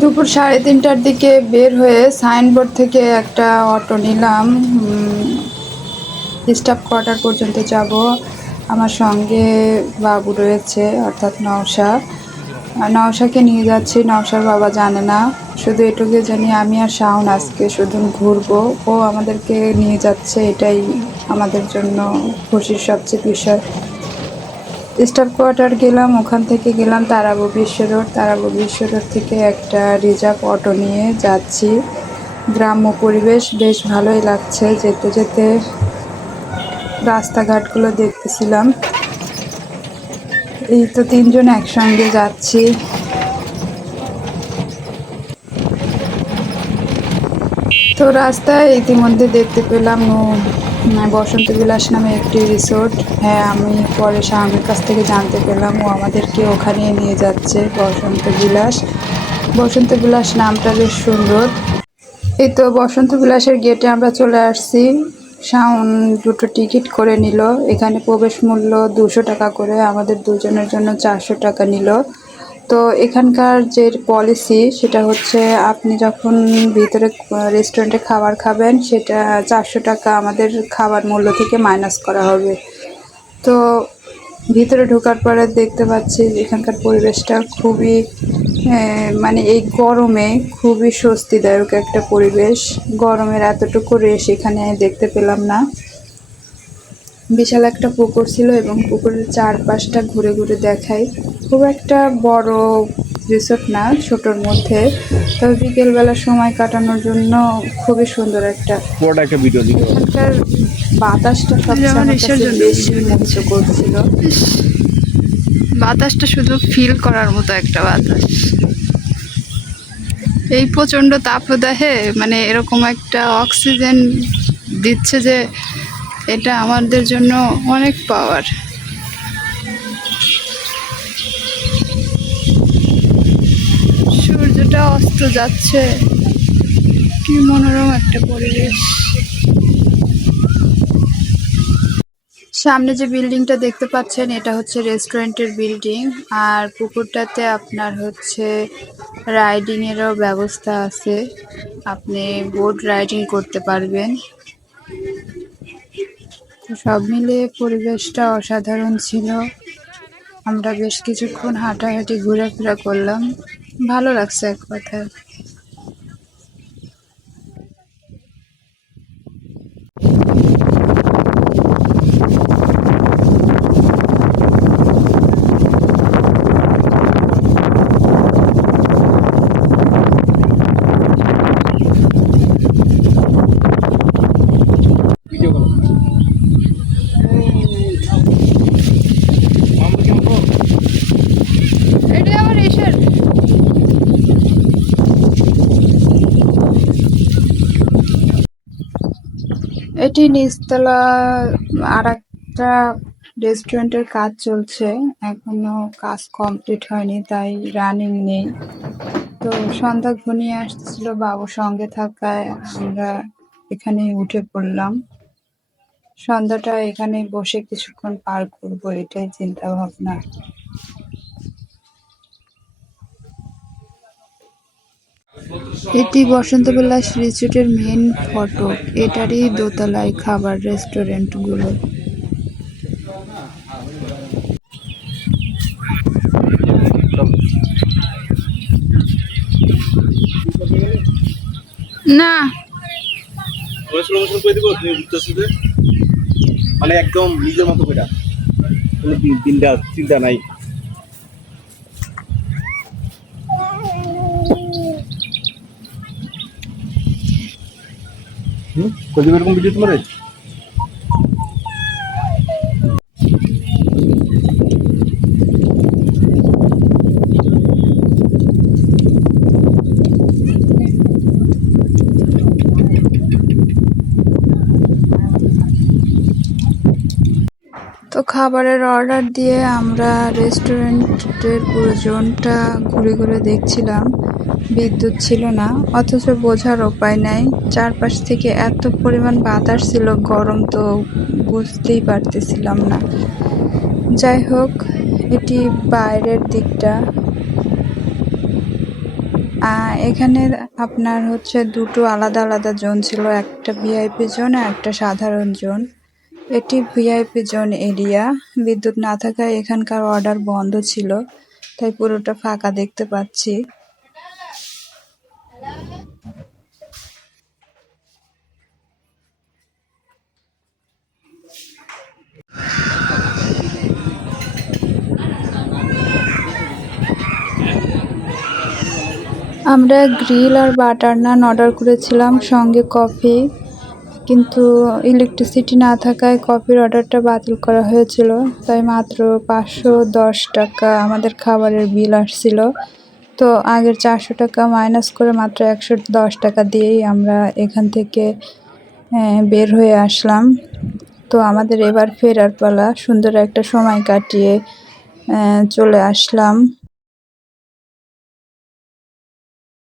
দুপুর সাড়ে তিনটার দিকে বের হয়ে সাইনবোর্ড থেকে একটা অটো নিলাম। স্টাফ কোয়ার্টার পর্যন্ত যাব। আমার সঙ্গে বাবু রয়েছে, অর্থাৎ নওশা। নওশাকে নিয়ে যাচ্ছি, নওশার বাবা জানে না। শুধু এটুকু জানি, আমি আর শাওন আজকে শুধু ঘুরবো। ও আমাদেরকে নিয়ে যাচ্ছে, এটাই আমাদের জন্য খুশির সবচেয়ে বিষয়। স্টাফ কোয়ার্টার গেলাম, ওখান থেকে গেলাম তারাবু বিশ্ব রোড তারাবু বিশ্ব রোড থেকে একটা রিজার্ভ অটো নিয়ে যাচ্ছি। গ্রাম্য পরিবেশ বেশ ভালোই লাগছে, যেতে যেতে রাস্তাঘাটগুলো দেখতেছিলাম। এই তো তিনজন একসঙ্গে যাচ্ছি। তো রাস্তায় ইতিমধ্যে দেখতে পেলাম বসন্ত বিলাস নামে একটি রিসোর্ট। হ্যাঁ আমি পরে স্বামীর কাছ থেকে জানতে পেলাম, ও আমাদেরকে ওখানে নিয়ে যাচ্ছে, বসন্ত বিলাস। বসন্ত বিলাস নামটা বেশ সুন্দর। এই তো বসন্ত বিলাসের গেটে আমরা চলে আসছি। শাওন দুটো টিকিট করে নিল। এখানে প্রবেশ মূল্য দুশো টাকা করে, আমাদের দুজনের জন্য চারশো টাকা নিল। তো এখানকার যে পলিসি সেটা হচ্ছে আপনি যখন ভিতরে রেস্টুরেন্টে খাবার খাবেন, সেটা চারশো টাকা আমাদের খাবার মূল্য থেকে মাইনাস করা হবে। তো ভিতরে ঢোকার পরে দেখতে পাচ্ছি এখানকার পরিবেশটা খুবই মানে এই গরমে খুবই স্বস্তিদায়ক একটা পরিবেশ। গরমের এতটুকু রেশ এখানে দেখতে পেলাম না। বিশাল একটা পুকুর ছিল এবং পুকুরের চারপাশটা ঘুরে ঘুরে দেখাই খুব একটা বড় রিসোর্ট না ছোটোর মধ্যে। তবে বিকেলবেলা সময় কাটানোর জন্য খুবই সুন্দর একটা। একটা ভিডিও এখানকার বাতাসটা সবচেয়ে বেশি মুগ্ধ করছিল। বাতাসটা শুধু ফিল করার মতো একটা বাতাস। এই প্রচণ্ড তাপদাহে মানে এরকম একটা অক্সিজেন দিচ্ছে যে এটা আমাদের জন্য অনেক পাওয়ার সূর্যটা অস্ত যাচ্ছে। কি মনোরম একটা পরিবেশ। সামনে যে বিল্ডিংটা দেখতে পাচ্ছেন, এটা হচ্ছে রেস্টুরেন্টের বিল্ডিং। আর পুকুরটাতে আপনার হচ্ছে রাইডিং এরও ব্যবস্থা আছে। আপনি বোট রাইডিং করতে পারবেন। সব মিলিয়ে পরিবেশটা অসাধারণ ছিল। আমরা বেশ কিছুক্ষণ হাঁটাহাঁটি, ঘোরাফেরা করলাম। ভালো লাগছে এক কথায় ভিডিও করো মামু কেমন তো? এটা আমার এসের এটি নিচতলা আর একটা রেস্টুরেন্টের কাজ চলছে। এখনও কাজ কমপ্লিট হয়নি, তাই রানিং নেই। তো সন্ধ্যা ঘনিয়ে আসছিল বাবু সঙ্গে থাকায়, আমরা এখানে উঠে পড়লাম। সন্ধ্যাটা এখানে বসে কিছুক্ষণ পার করব, এটাই চিন্তা ভাবনা এটি বসন্ত বিলাস রিসোর্টের মেইন ফটক। এটারই দোতলায় খাবার রেস্টুরেন্টগুলো। না। তুমি বুঝতেছি যে মানে একদম নিজের মতো করে। কোনো দিন দিনটা চিন্তা নাই। হুম কই এরকম ভিডিও তোমার তো খাবারের অর্ডার দিয়ে আমরা রেস্টুরেন্টের পুরো জোনটা ঘুরে ঘুরে দেখছিলাম। বিদ্যুৎ ছিল না, অথচ বোঝার উপায় নাই। চারপাশ থেকে এত পরিমাণ বাতাস ছিল, গরম তো বুঝতেই পারতেছিলাম না। যাই হোক, এটি বাইরের দিকটা। এখানে আপনার হচ্ছে দুটো আলাদা আলাদা জোন ছিল, একটা ভিআইপি জোন আর একটা সাধারণ জোন। এটি ভিআইপি জোন এরিয়া। বিদ্যুৎ না থাকায় এখানকার অর্ডার বন্ধ ছিল, তাই পুরোটা ফাঁকা দেখতে পাচ্ছি। আমরা গ্রিল আর বাটার নান অর্ডার করেছিলাম, সঙ্গে কফি। কিন্তু ইলেকট্রিসিটি না থাকায় কফির অর্ডারটা বাতিল করা হয়েছিল। তাই মাত্র পাঁচশো দশ টাকা আমাদের খাবারের বিল আসছিল। তো আগের চারশো টাকা মাইনাস করে মাত্র একশো দশ টাকা দিয়েই আমরা এখান থেকে বের হয়ে আসলাম। তো আমাদের এবার ফেরার পালা। সুন্দর একটা সময় কাটিয়ে চলে আসলাম।